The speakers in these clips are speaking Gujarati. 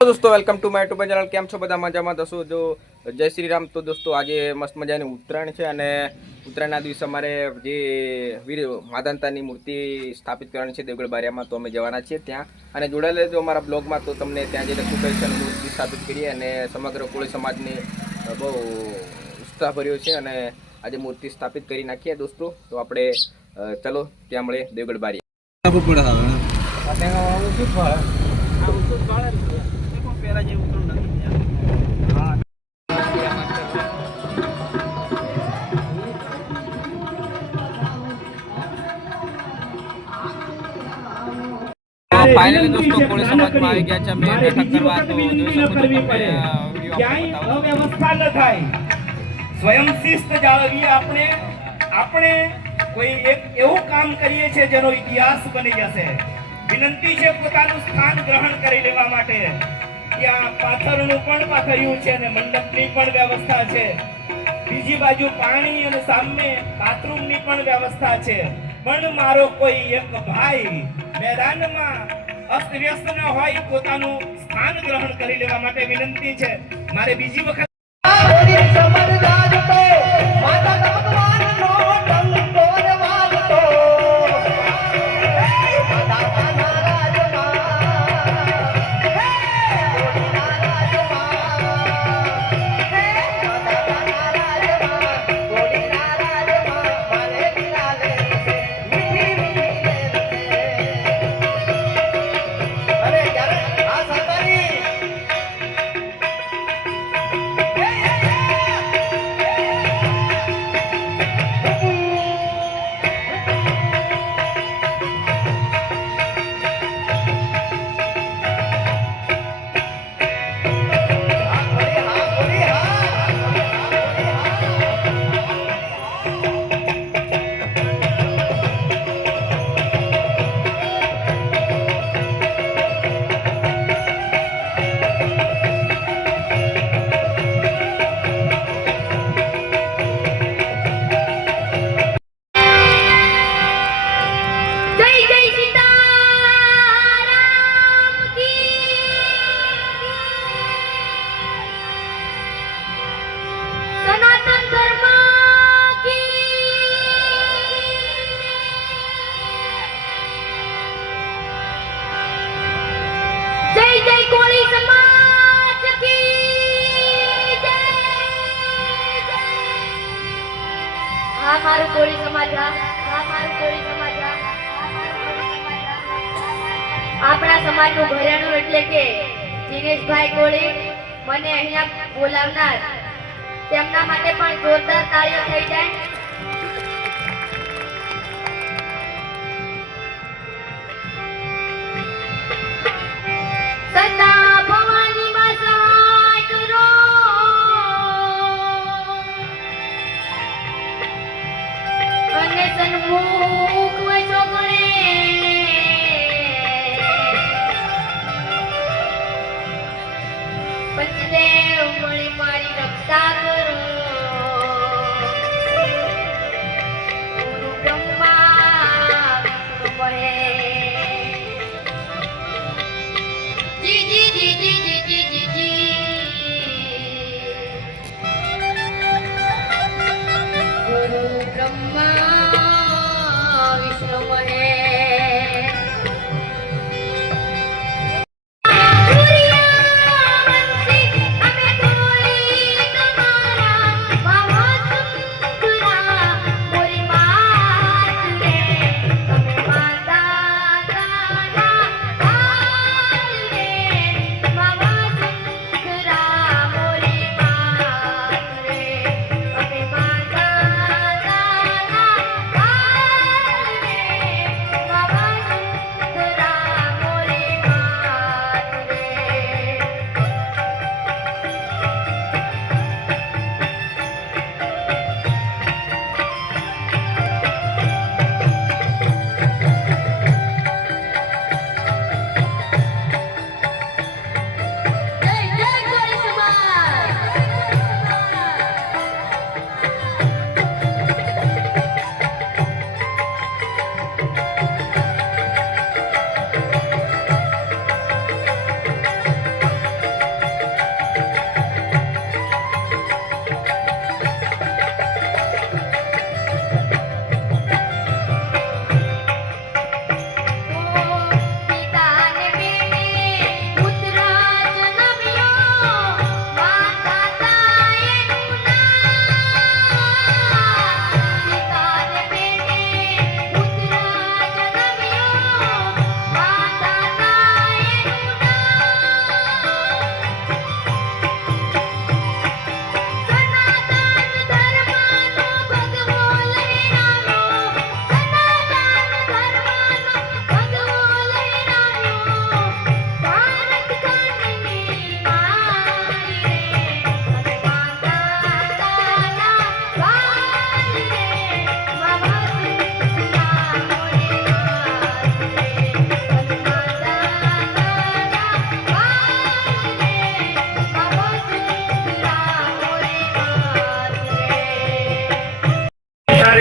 दोस्तों welcome to my YouTube channel. કેમ છો બધા? મજામાં થશો? જો જય શ્રી રામ। તો દોસ્તો આજે મસ્ત મજાની ઉત્તરાયણ છે અને ઉત્તરાયણના દિવસે અમારે જે વીર માધાનતાની મૂર્તિ સ્થાપિત કરવાની છે દેવગઢ બારિયામાં, તો અમે જવાના છીએ ત્યાં અને જોડાયેલા રહેજો અમારા બ્લોગમાં। તો તમને ત્યાં જઈને શું કહે છે મૂર્તિ સ્થાપિત કરીએ અને સમગ્ર કોળી સમાજને બહુ ઉત્સાહ ભર્યો છે અને આજે મૂર્તિ સ્થાપિત કરી નાખીએ દોસ્તો। તો આપણે ચલો ત્યાં મળીએ દેવગઢ બારિયા। પેલા જે ઉતરું નથી હા ફાઇનલી દોસ્તો કોળી સમાજમાં આવી ગયા છે। અમે નાટક કરવા તો જોઈ શકો છો તમે વિડિયો અવ્યવસ્થા ન થાય, સ્વયં શિસ્ત જાળવીએ। આપણે કોઈ એક એવું કામ કરીએ છે જેનો ઇતિહાસ બની જશે। વિનંતી છે પોતાનું સ્થાન ગ્રહણ કરી લેવા માટે। ત્યાં પાથરનું પણ પાથર્યું છે અને મંડપની પણ વ્યવસ્થા છે। બીજી બાજુ પાણી અને સામે બાથરૂમની પણ વ્યવસ્થા છે। પણ મારો કોઈ એક ભાઈ મેદાનમાં અસ્તવ્યસ્ત ન હોય, પોતાનું સ્થાન ગ્રહણ કરી લેવા માટે વિનંતી છે। મારે બીજી વખત આપણા સમાજનું ઘરેણું એટલે કે દિનેશભાઈ કોળી મને અહીંયા બોલાવનાર, તેમના માટે પણ જોરદાર તાળીઓ થઈ જાય। સદા ભવાની માં સહાય કરો, અને સન્મુખ વચો ગણે પંચદેવ મળી મારી રક્ષા કરો। ગુરુ બ્રહ્મા વિષ્ણુ મહેશ જી જી જી જી જી જી જી જી ગુરુ બ્રહ્મા વિષ્ણુ મહેશ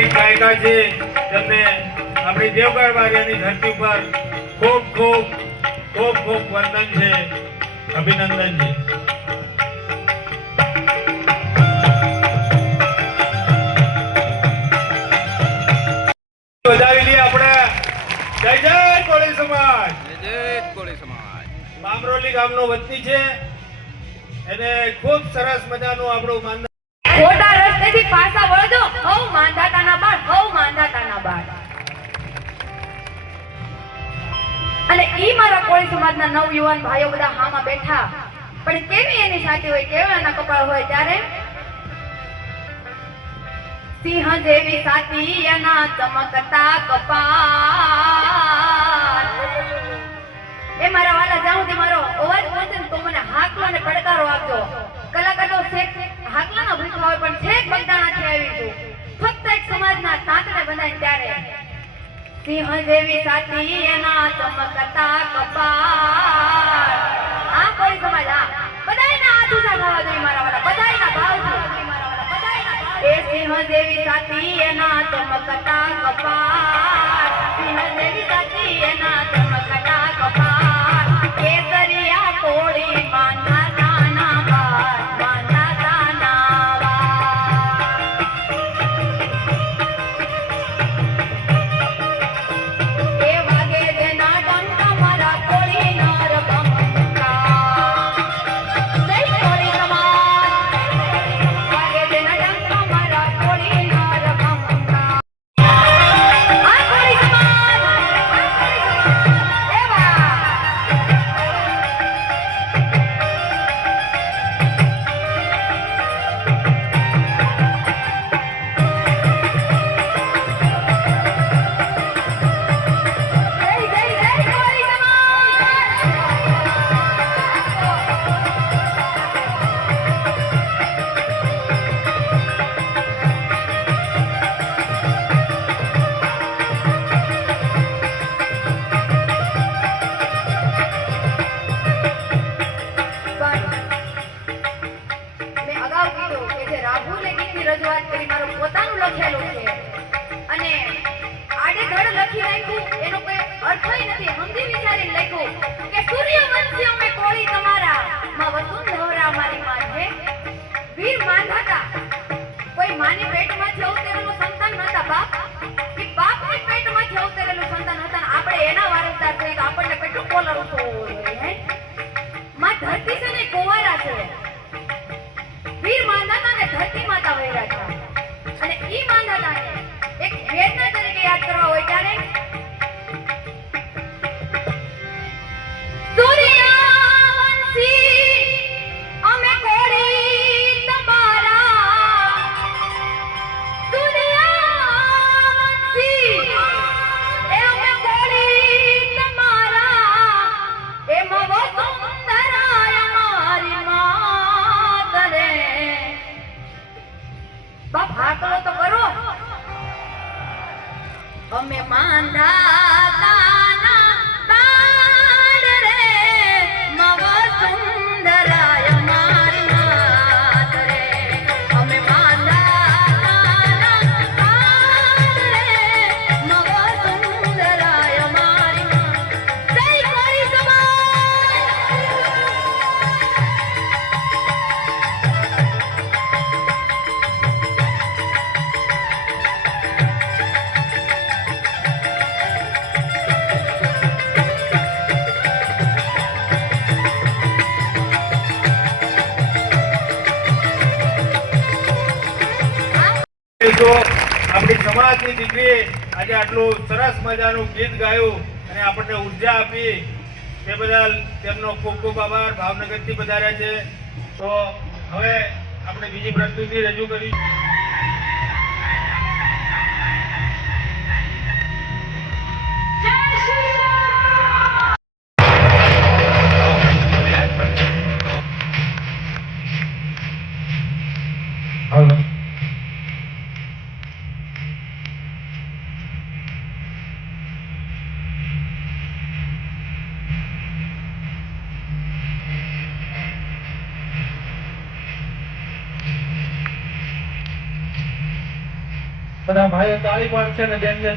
ગીત ગાયકા છે તેમને આપણી દેવગઢ વારિયાની ધરતી પર ખૂબ ખૂબ ખૂબ ખૂબ વંદન છે, અભિનંદન છે. વધાવી લઈએ આપણે. જય જય કોળી સમાજ. જય કોળી સમાજ. બામરોલી ગામનો વતની છે એને ખૂબ સરસ મજાનું આપણું માન ખોટા રસ્તેથી પાછા વળજો. હવ માંધાતાના બાળ, હવ માંધાતાના બાળ. અને ઈ મારા કોળી સમાજના નવયુવાન ભાઈઓ બધા હામાં બેઠા, પણ કેવી એની સાથે હોય, કેવા એના કપાળ હોય, ત્યારે સિંહ જેવી સાતી એના ચમકતા કપાળ. એ મારા વાલા જાઉં તે મારો અવાજ પહોંચે ને તો મને હાકલો અને પડકારો આપજો. કલાકાર તો છેક હાકલાના ભૂખા હોય, પણ છેક બગદાણાથી આવી છું, ફક્ત એક સમાજના તાંતને બનાવીને. ત્યારે સિંહ જેવી સાતી એના ચમકતા કપાળ. આ કોઈ સમાજ, આ બધાયના હાથ ઊંચા થવા જોઈએ મારા વાલા, બધાયના ભાવ થવા જોઈએ મારા વાલા, બધાયના ભાવ. એ સિંહ જેવી સાતી એના ચમકતા કપાળ, સિંહ જેવી સાતી એના ચમકતા કપાળ. કેસરિયા કોળી માંધાતાના બાળ, માંધાતાના બાળ. એ વાગે જેના ડંક મારા કોળી નર ભમકા. જય કોળી સમાજ. વાગે જેના ડંક મારા કોળી નર ભમકા. આ કોળી સમાજ, આ કોળી સમાજ. એવા જય જય જય કોળી મેં અગાઉ કીધું કે જે રાઘુને ગીતની રજૂઆત કરી મારું પોતાનું લખેલું છે, અને આડેધડ લખી નાખ્યું, એનો કોઈ અર્થ નથી. સમજી વિચારીને લખ્યું કે સૂર્યવંશી અમે કોળી તમારા, માં વસુંધરા મારી માં છે. વીર માંધાતા કોઈ માની પેટમાંથી અવતરેલું સંતાન નહોતા બાપ, કે બાપની પેટમાંથી અવતરેલું સંતાન હતા, ને આપણે એના વારસદાર છીએ, તો આપણને કેટલું કોલર હોવું જોઈએ હે. માં ધરતી છે ને કુંવારા છે. વીર માંધાતા ને ધરતી માતા વૈરા છે, અને ઈ માંધાતાને એક વેદના તરીકે યાદ કરવા હોય ત્યારે સૂર્યવંશી અમે કોળી તમારા, સૂર્યવંશી એ અમે કોળી તમારા, એમાં વસુંધરા અમારી માત રે. બાપ હાકલો તો કરો. અમે માંધાતાના બાળ રે, માં વસુંધરા અમારી માત રે. અમે માંધાતાના બાળ રે, માં વસુંધરા અમારી માત. જય કોળી સમાજ. તો આપણી સમાજની દીકરી આજે આટલું સરસ મજાનું ગીત ગાયું અને આપણને ઉર્જા આપી તે બદલ તેમનો ખૂબ ખૂબ આભાર. ભાવનગરથી પધાર્યા છે. તો હવે આપણે બીજી પ્રસ્તુતિ રજૂ કરી. બધા ભાઈઓ તાળી પાડશે ને બેનને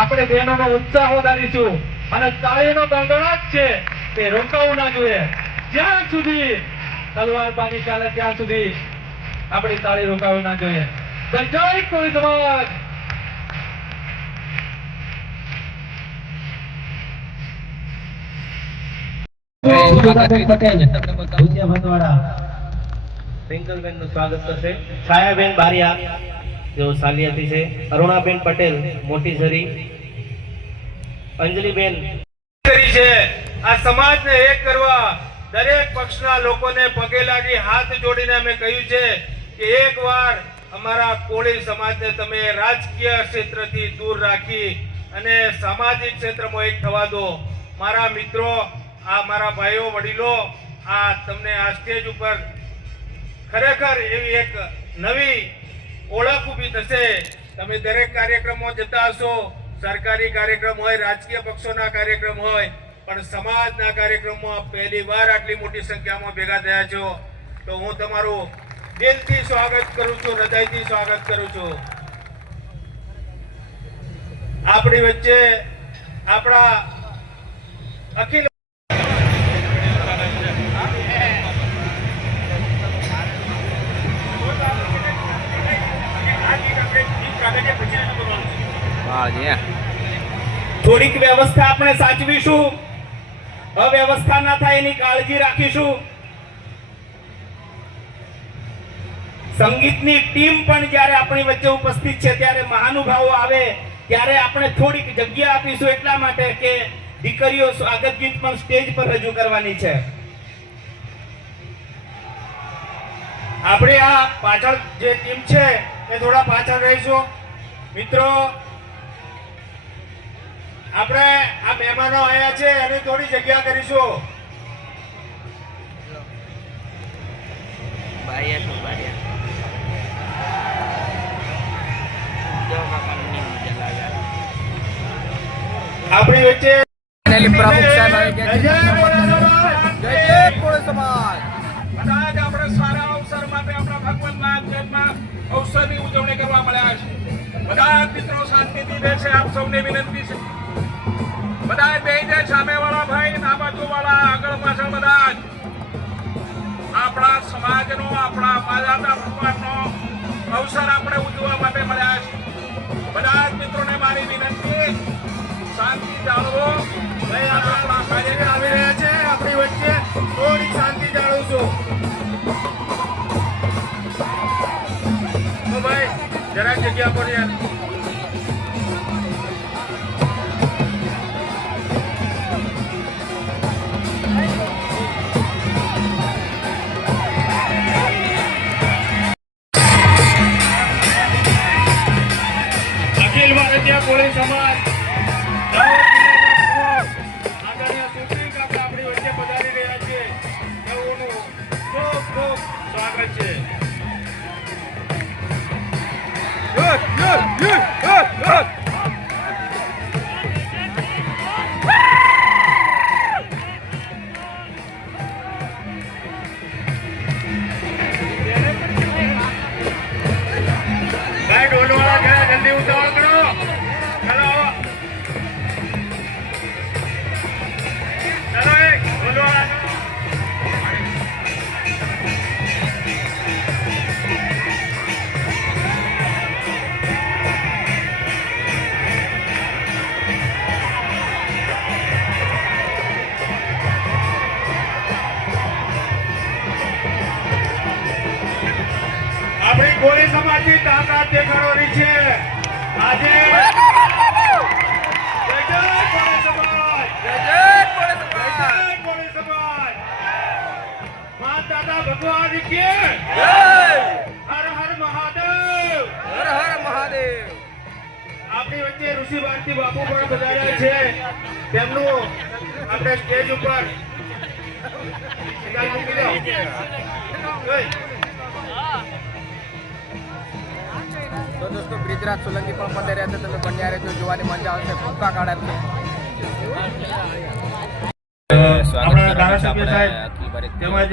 આપણે બહેનોનો ઉત્સાહ વધારીશું અને તાળીનો ગણગણાટ છે તે રોકાવું ના જોઈએ. જ્યાં સુધી તલવાર પાણી ચાલે ત્યાં સુધી આપણી તાળી રોકાવી ના જોઈએ. જય કોળી સમાજ. પિંકલબેન નું સ્વાગત કરશે. છાયાબેન બારિયા જેઓ સાલિયાથી છે, અરુણાબેન પટેલ મોટી ઝરી, અંજલિબેન કરી છે આ સમાજને એક કરવા દરેક પક્ષના લોકોને પગે લાગી હાથ જોડીને અમે કહ્યું છે કે એકવાર અમારા કોળી સમાજને તમે રાજકીય ક્ષેત્રથી દૂર રાખી અને સામાજિક ક્ષેત્રમાં એક થવા દો. મારા મિત્રો, આ મારા ભાઈઓ વડીલો, આ તમને આ સ્ટેજ ઉપર ખરેખર એવી એક નવી ઓળખ ઊભી થશે. તમે દરેક કાર્યક્રમમાં જતા હશો, સરકારી કાર્યક્રમ હોય, રાજકીય પક્ષોના કાર્યક્રમ હોય, પણ સમાજના કાર્યક્રમમાં પહેલી વાર આટલી મોટી સંખ્યામાં ભેગા થયા છો, તો હું તમારું દિલથી સ્વાગત કરું છું, હૃદયથી સ્વાગત કરું છું. આપણી વચ્ચે આપણા અખિલ થોડીક વ્યવસ્થા આપણે સાચવીશું, અવ્યવસ્થા ના થાય એની કાળજી રાખીશું. સંગીતની ટીમ પણ જ્યારે આપણી વચ્ચે ઉપસ્થિત છે ત્યારે મહાનુભાવો આવે ત્યારે આપણે થોડીક જગ્યા આપીશું, એટલા માટે કે દીકરીઓ સ્વાગત ગીત પણ સ્ટેજ પર રજૂ કરવાની છે. આપણે આ પાછળ જે ટીમ છે એ થોડા પાછળ રહીશું. મિત્રો, આપણે આ મહેમાનો આવ્યા છે અને થોડી જગ્યા કરીશું. આપણી વચ્ચે પ્રમુખ સાહેબ આવી ગયા છે. જય કોળી સમાજ. બધા જ આપણે સારા અવસર માટે આપણા ભગવાનના જન્મમાં અવસરની ઉજવણી કરવા મળ્યા છે. બધા જ મિત્રો શાંતિથી બેસે, આપ સૌને વિનંતી છે. બધા બેહી જાય, સામેવાળા ભાઈ, આ બાજુવાળા, આગળ પાછળ બધા જ આપણા સમાજનો, આપણા માતા ભગવાનનો અવસર આપણે ઉજવવા માટે મળ્યા છે. બધા જ મિત્રોને મારી વિનંતી, શાંતિ જાળવો. આપણા કાર્યકર આવી રહ્યા છે આપણી વચ્ચે, થોડી શાંતિ જાળવશું. તો ભાઈ જરાક જગ્યા પર યાર. અખિલ ભારતીય કોળી સમાજ આદરણીય સુપ્રીમ કાકા આપણી વચ્ચે પધારી રહ્યા છે. તેઓનું ખૂબ ખૂબ સ્વાગત છે. ભાઈ ઢોલવાળા જરા જલ્દી ઉતાવળ કરો. ચલો ચલો એ ઢોલવાળા. આપણી કોળી સમાજની તાકાત દેખાડવાની છે આજે. જય જય કોળી સમાજ. જય કોળી સમાજ. માત દાદા ભગવાન કી જય. હર હર મહાદેવ. હર હર મહાદેવ. આપણી વચ્ચે ઋષિ ભારતી બાપુ પણ પધાર્યા છે. તેમનું આપણે સ્ટેજ ઉપર સીધા મૂકી દો. ઓય. તો દોસ્તો બ્રિજરાજ સોલંકી પણ પધાર્યા છે. તમે બન્યા રહેજો, જોવાની મજા આવશે. ભૂકા કાઢે છે. આપણા ધારાસભ્ય સાહેબ તેમજ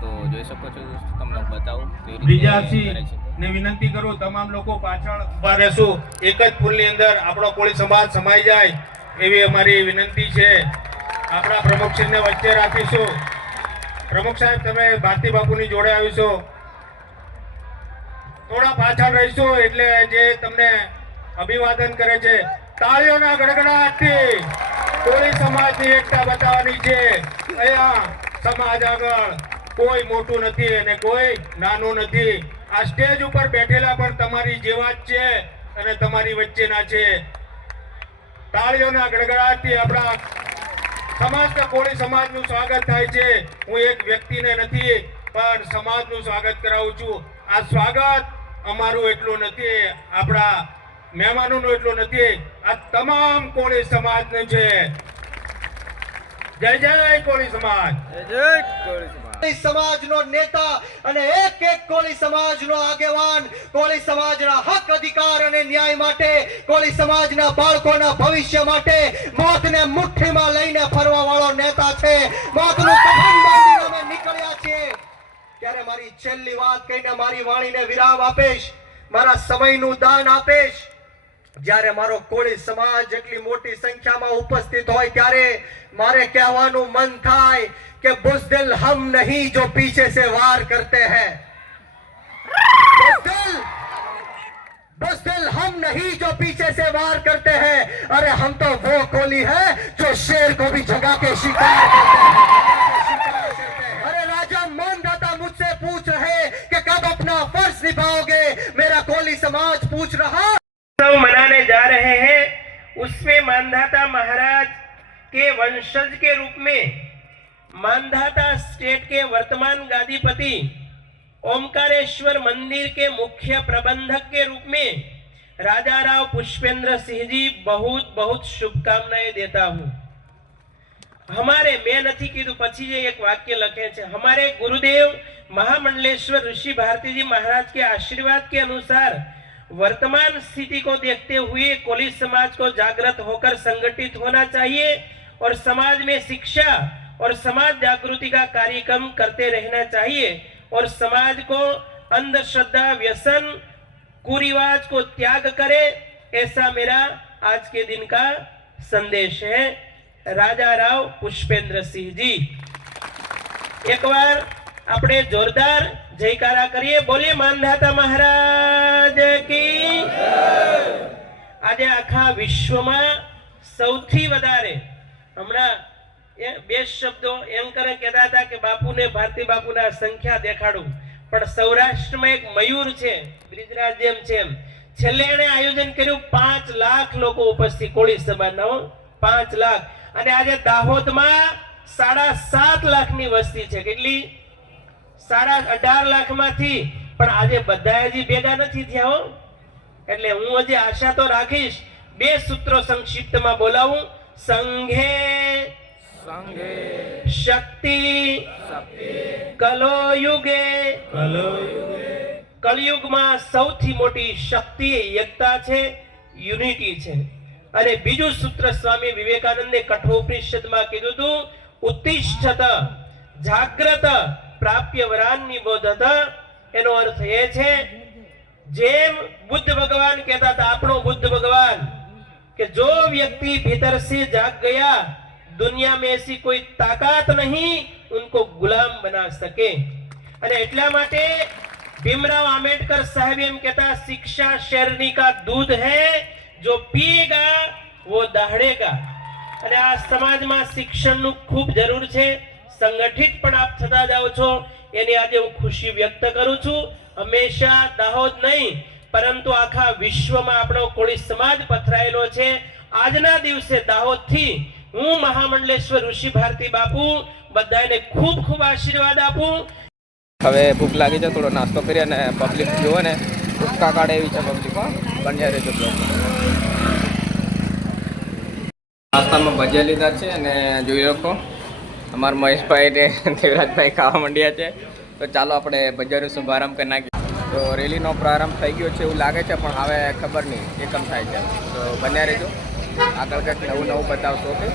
તો જોઈ શકો છો દોસ્તો, તમને હું બતાવું કેવી રીતે બ્રિજાસિંહ કરે છે. ને વિનંતી કરું તમામ લોકો પાછળ ઉભા રહેશું. એક જ ફૂલની અંદર આપણો કોળી સમાજ સમાઈ જાય એવી અમારી વિનંતી છે. આપણા પ્રમુખશ્રીને વચ્ચે રાખીશું. પ્રમુખ સાહેબ તમે ભારતી બાપુની જોડે આવીશું. થોડા પાછળ રહીશું એટલે જે તમને અભિવાદન કરે છે તાળીઓના ગડગડાટથી કોળી સમાજની એકતા બતાવવાની છે. અહીંયા સમાજ આગળ કોઈ મોટું નથી અને કોઈ નાનું નથી. આ સ્ટેજ ઉપર બેઠેલા પણ તમારી જેવા જ છે અને તમારી વચ્ચેના છે. તાળીઓના ગડગડાટથી આપણા સમસ્ત કોળી સમાજનું સ્વાગત થાય છે. હું એક વ્યક્તિને નથી પણ સમાજનું સ્વાગત કરાવું છું. આ સ્વાગત અમારું એટલું નથી, આપણા મહેમાનોનું એટલું નથી, આ તમામ કોળી સમાજનું છે. જય જય કોળી સમાજ. જય કોળી સમાજ. કોળી સમાજનો નેતા અને એક એક કોળી સમાજનો આગેવાન, કોળી સમાજના હક અધિકાર અને ન્યાય માટે, કોળી સમાજના બાળકોના ભવિષ્ય માટે મોતને મુઠ્ઠીમાં લઈને ફરવા વાળો નેતા છે. મોતનું કફન બાંધીને અમે નીકળ્યા છીએ. ત્યારે મારી છેલ્લી વાત કહીને મારી વાણીને વિરામ આપીશ, મારા સમયનું દાન આપીશ. જ્યારે મારો કોળી સમાજ એટલી મોટી સંખ્યામાં ઉપસ્થિત હોય ત્યારે મારે કહેવાનું મન થાય કે બુઝદિલ હમ નહીં જો પીछे से वार करते हैं, बुज़दिल हम नहीं जो पीछे से वार करते हैं. अरे हम तो वो कोली है जो शेर को भी जगा के शिकार करते हैं. अरे राजा मानदाता मुझसे पूछ रहे कि कब अपना फर्ज निभाओगे. मेरा कोली समाज पूछ रहा. उत्सव मनाने जा रहे हैं, उसमें मानधाता महाराज के वंशज के रूप में मानधाता स्टेट के वर्तमान गादीपति ओमकारेश्वर मंदिर के मुख्य प्रबंधक के रूप में राजा राव पुष्पेंद्र सिंह जी बहुत बहुत शुभकामनाएं देता हूं. हमारे मैं नहीं कीधु पछी जे एक वाक्य लखे छे, हमारे गुरुदेव महामंडलेश्वर ऋषि भारती जी महाराज के आशीर्वाद के अनुसार वर्तमान स्थिति को देखते हुए कोली समाज को जागृत होकर संगठित होना चाहिए और समाज में शिक्षा और समाज जागृति का कार्यक्रम करते रहना चाहिए और समाज को अंधश्रद्धा, व्यसन, कुरिवाज को त्याग करे, ऐसा मेरा आज के दिन का संदेश है. राजा राव पुष्पेंद्र सिंह जी. एक बार આપણે જોરદાર જયકારા કરીએ. બોલીએ માનધાતા મહારાજ કી. આજે આખા વિશ્વમાં સૌથી વધારે હમણાં બે શબ્દો એમ કરે કહેતા હતા કે બાપુને ભારતી બાપુના સંખ્યા દેખાડું, પણ સૌરાષ્ટ્રમાં એક મયુર છે બ્રિજરાજ જેમ છે એમ. છેલ્લે એણે આયોજન કર્યું 5 લાખ લોકો ઉપસ્થિત કોળી સભાના, 5 લાખ. અને આજે દાહોદમાં 7.5 લાખની વસ્તી છે. કેટલી? 18.5 લાખમાંથી. પણ આજે બધા હજી ભેગા નથી થયા હો. એટલે હું હજી આશા તો રાખીશ. 2 સૂત્રો સંક્ષિપ્તમાં બોલાવું. સંઘે શક્તિ કલો યુગે. કલયુગમાં સૌથી મોટી શક્તિ એકતા છે, યુનિટી છે. અને બીજું સૂત્ર સ્વામી વિવેકાનંદે કઠોપનિષદમાં કીધું હતું, ઉત્તિષ્ઠત જાગ્રત પ્રાપ્ય વરાન નિબોધત. એનો અર્થ એ છે જેમ बुद्ध भगवान कहता था, આપણો बुद्ध भगवान, कि जो व्यक्ति भीतर से जाग गया दुनिया में ऐसी कोई ताकत नहीं उनको गुलाम बना सके. અને એટલા માટે भीमराव आम्बेडकर साहब एम कहता, शिक्षा शहरनी का दूध है, जो पिएगा वो दहाड़ेगा. અને આ સમાજમાં શિક્ષણનું ખૂબ જરૂર છે. સંગઠિત પણ આપ થતા જાઓ છો એની આજે હું ખુશી વ્યક્ત કરું છું. હંમેશા દાહોદ નહીં પરંતુ આખા વિશ્વમાં આપણો કોળી સમાજ પથરાયેલો છે. આજના દિવસે દાહોદથી હું મહામંડલેશ્વર ઋષિ ભારતી બાપુ બધાને ખૂબ ખૂબ આશીર્વાદ આપું. હવે ભૂખ લાગી છે, થોડો નાસ્તો કરીએ અને પબ્લિક જુઓ ને ભૂખા કાઢે એવી છે પબ્લિક. બન્યા રહેજો. નાસ્તામાં ભજીયા લીધા છે અને જોઈ રાખો અમારા મહેશભાઈ ને દેવરાજભાઈ ખાવા માંડ્યા છે. તો ચાલો આપણે બજારનો શુભારંભ કરી નાખીએ. તો રેલીનો પ્રારંભ થઈ ગયો છે એવું લાગે છે, પણ હવે ખબર નહીં એકમ થાય છે. તો બન્યા રહેજો, આગળ કંઈક નવું બતાવશો. ઓકે.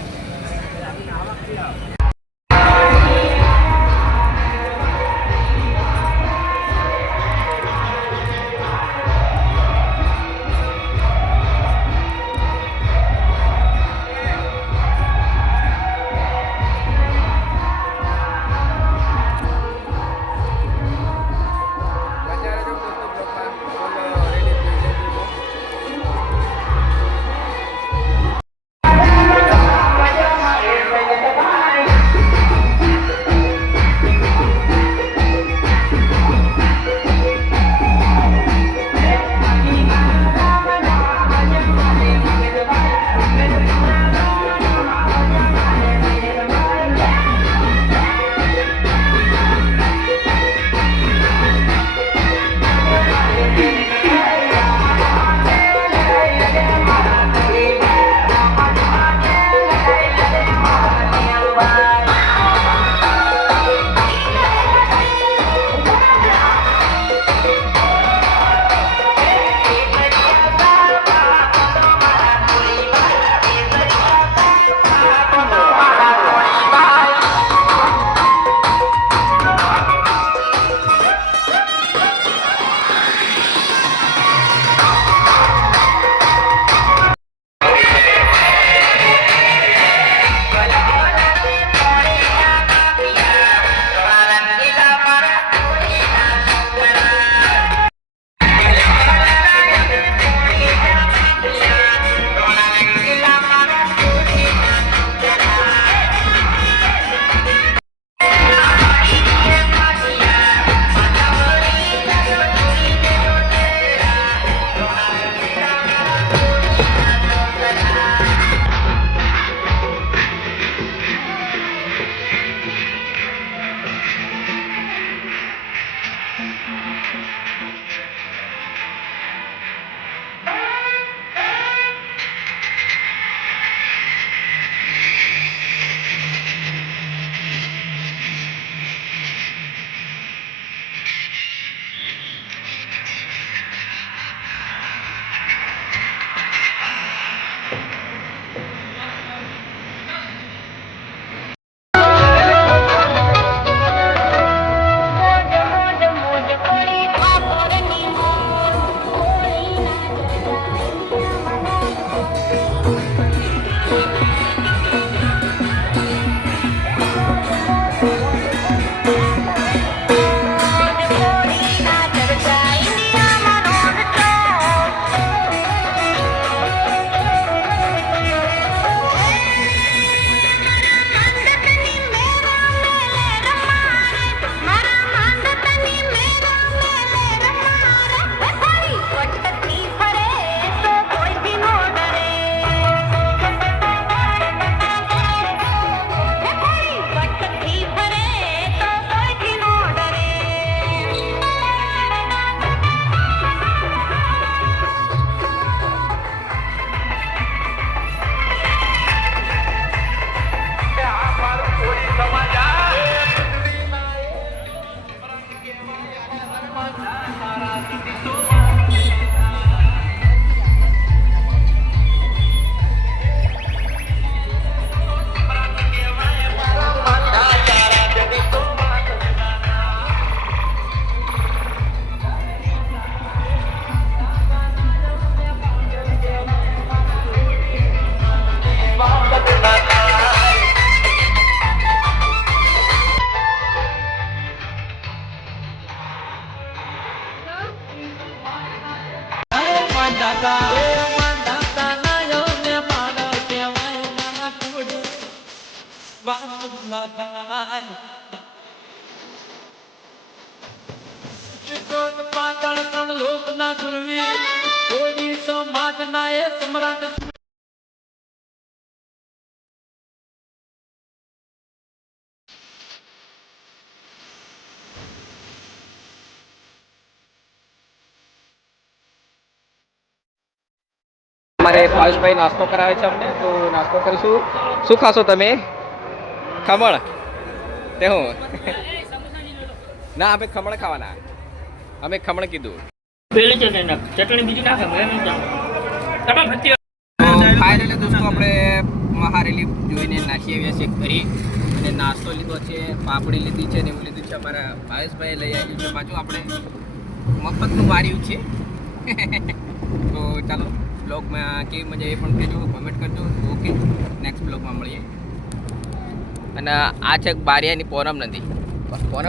અમારે ભાવેશભાઈ નાસ્તો કરાવે છે અમને, તો નાસ્તો કરીશું. શું ખાશો તમે? ખમણ. તે હું ના અમે ખમણ ખાવાના, અમે ખમણ કીધું. પેલી ચટણી નાખ, ચટણી બીજી નાખે ફાઇનલી દોસ્તો આપણે મહારેલી જોઈને નાખી આવ્યા છે ઘરે અને નાસ્તો લીધો છે, પાપડી લીધી છે ને એવું લીધું છે. અમારા ભાવેશભાઈ લઈ આવ્યું છે પાછું આપણે મફતનું વાર્યું છે. તો ચાલો બ્લોગમાં કેવી મજા એ પણ કહેજો, કોમેન્ટ કરજો. ઓકે, નેક્સ્ટ બ્લોગમાં મળીએ. અને આ છે બારિયાની પોરમ નદી. પોરમ